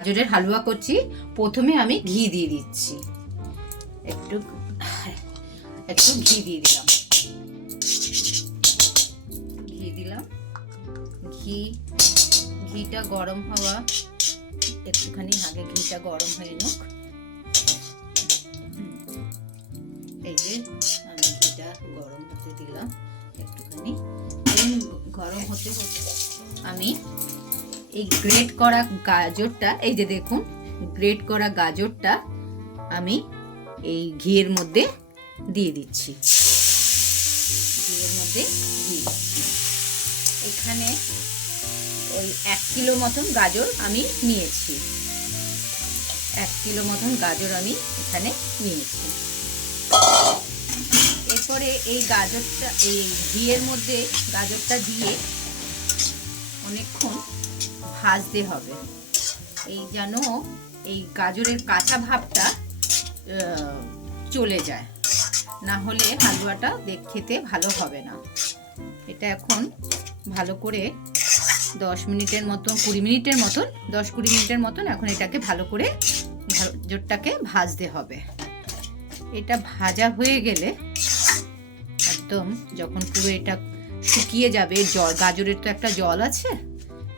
গাজরের হালুয়া করছি। প্রথমে আমি ঘি দিয়ে দিচ্ছি, একটু একটু ঘি দিয়ে দিলাম, ঘিটা গরম হওয়া, একটুখানি আগে ঘিটা গরম হয়ে নোক। এই যে আমি ঘিটা গরম হতে দিলাম একটুখানি। গরম হতে হতে আমি এই গ্রেট করা গাজরটা, এই যে দেখুন গ্রেট করা গাজরটা আমি এই ঘিয়ের মধ্যে দিয়ে দিচ্ছি। এখানে ওই 1 কিলো মতন গাজর আমি নিয়েছি, 1 কিলো মতন গাজর আমি এখানে নিয়েছি। এরপরে এই গাজরটা এই ঘিয়ের মধ্যে গাজরটা দিয়ে অনেকক্ষণ ভাজতে হবে, এই যেন এই গাজরের কাঁচা ভাবটা চলে যায়, না হলে হালুয়াটা খেতে ভালো হবে না। এটা এখন ভালো করে 10 মিনিটের মতন 20 মিনিটের মতন 10-20 মিনিটের মতন এখন এটাকে ভালো করে গাজরটাকে ভাজতে হবে। এটা ভাজা হয়ে গেলে একদম যখন পুরো এটা শুকিয়ে যাবে, জল গাজরের তো একটা জল আছে,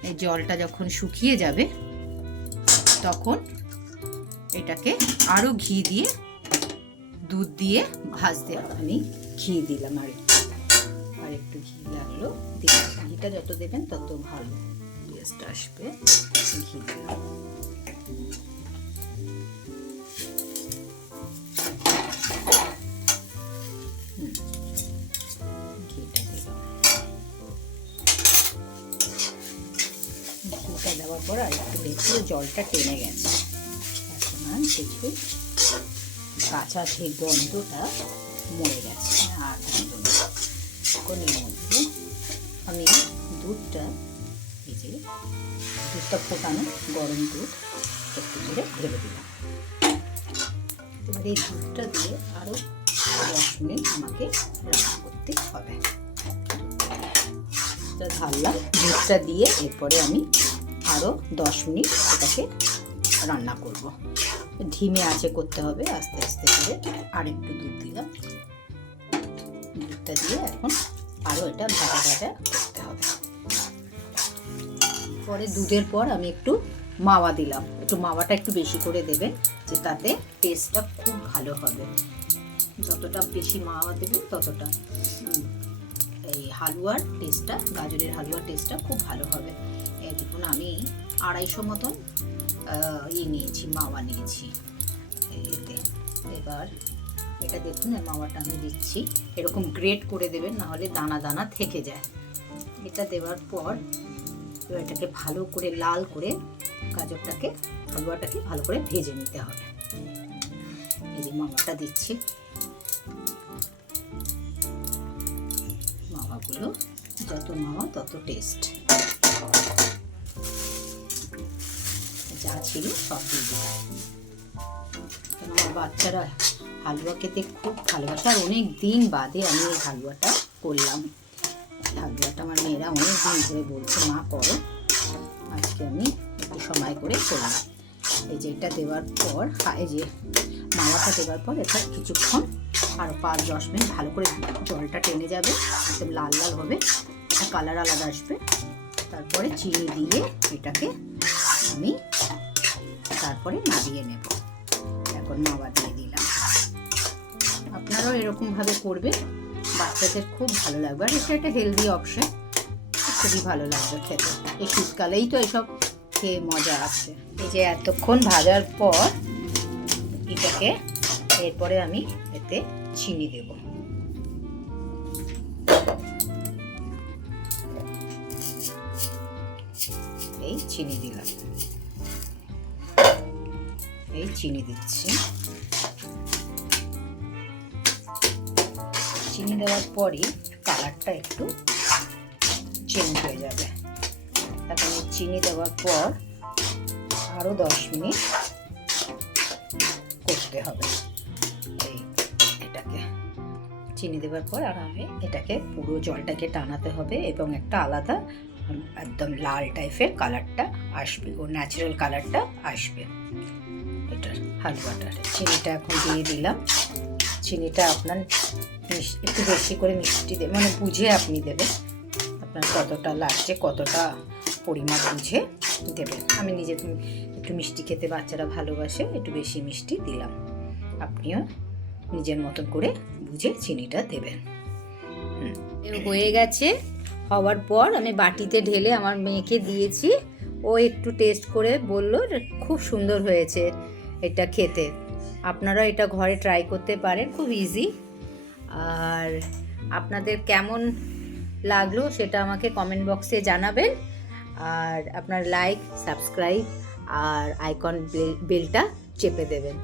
এই জলটা যখন শুকিয়ে যাবে তখন এটাকে আরো ঘি দিয়ে দুধ দিয়ে ভাজতে হবে। আমি ঘি দিলাম, আর একটু ঘি লাগলো, ঘিটা যত দেবেন তত ভালো টেস্ট আসবে। ঘি দিলাম, ঘিটা দেওয়ার পর আর একটু দেখি জলটা টেনে গেছে, এখন আর কিছু কাঁচা সেই গন্ধটা মরে গেছে আর কোনের মধ্যে আমি দুধটা, এই যে দুধটা ফোটানো গরম দুধ একটু করে ঢেলে দিলাম। এবার এই দুধটা দিয়ে আরও 10 মিনিট আমাকে রান্না করতে হবে। ঢাললাম দুধটা দিয়ে, এরপরে আমি আরও 10 মিনিট এটাকে রান্না করব। ধিমে আঁচে করতে হবে, আস্তে আস্তে করে। আর একটু দুধ দিলাম, দুধটা দিয়ে এখন আরও এটা ভাজা ভাজা করতে হবে। পরে দুধের পর আমি একটু মাওয়া দিলাম, একটু মাওয়াটা একটু বেশি করে দেবেন, যে তাতে টেস্টটা খুব ভালো হবে। যতটা বেশি মাওয়া দেবেন ততটা এই হালুয়ার টেস্টটা, গাজরের হালুয়ার টেস্টটা খুব ভালো হবে। এই দেখুন আমি 250 মতন নিয়েছি, মাওয়া নিয়েছি এতে। এবার এটা দেখুন মাওয়াটা আমি দিচ্ছি, এরকম গ্রেট করে দেবেন, না হলে দানা দানা থেকে যায়। এটা দেওয়ার পর এটাকে ভালো করে লাল করে গাজরটাকে, হালুয়াটাকে ভালো করে ভেজে নিতে হবে। এই যে মাওয়াটা দিচ্ছি, মাওয়াগুলো যত মাওয়া তত টেস্ট, যা ছিল সব দিয়ে দিলাম। কেন আমার বাচ্চারা হালুয়া খেতে খুব ভালোবাসে, আর অনেক দিন বাদে আমি এই হালুয়াটা করলাম। হালুয়াটা আমার মেয়েরা অনেক দিন ধরে বলছে মা করো, আজকে আমি একটু সময় করে করলাম। এই যে এটা দেওয়ার পর, এই যে মাওয়াটা দেওয়ার পর এটা কিছুক্ষণ আরও 5-10 মিনিট ভালো করে জলটা টেনে যাবে, একদম লাল লাল হবে, কালার আলাদা আসবে। তারপরে চিনি দিয়ে এটাকে আমি তারপরে নামিয়ে নেব। এখন মাওয়া দিয়ে দিলাম। আপনারাও এরকমভাবে করবেন, বাচ্চাদের খুব ভালো লাগবে, আর এটা একটা হেলদি অপশন, খুবই ভালো লাগবে খেতে। এই শীতকালেই তো এসব খেয়ে মজা আছে। এই যে এতক্ষণ ভাজার পর এটাকে, এরপরে আমি এতে চিনি দেব। এই চিনি দিলাম, এই চিনি দিচ্ছি। চিনি দেওয়ার পরই কালারটা একটু চেঞ্জ হয়ে যাবে। তারপরে চিনি দেওয়ার পর আরও 10 মিনিট করতে হবে। এটাকে চিনি দেওয়ার পর আর আমি এটাকে পুরো জলটাকে টানাতে হবে, এবং একটা আলাদা একদম লাল টাইপের কালারটা আসবে, ওর ন্যাচারাল কালারটা আসবে এটার হালুয়াটার। চিনিটা এখন দিয়ে দিলাম। চিনিটা আপনার একটু বেশি করে মিষ্টি মানে বুঝে আপনি দেবেন, আপনার কতটা লাগছে, কতটা পরিমাণ বুঝে দেবেন। আমি নিজে একটু মিষ্টি খেতে বাচ্চারা ভালোবাসে, একটু বেশি মিষ্টি দিলাম। আপনিও নিজের মতন করে বুঝে চিনিটা দেবেন। হয়ে গেছে। হওয়ার পর আমি বাটিতে ঢেলে আমার মেয়েকে দিয়েছি। ও একটু টেস্ট করে বলল খুব সুন্দর হয়েছে এটা খেতে। আপনারা এটা ঘরে ট্রাই করতে পারেন, খুব ইজি। আর আপনাদের কেমন লাগলো সেটা আমাকে কমেন্ট বক্সে জানাবেন। আর আপনার লাইক, সাবস্ক্রাইব আর আইকন বেলটা চেপে দেবেন।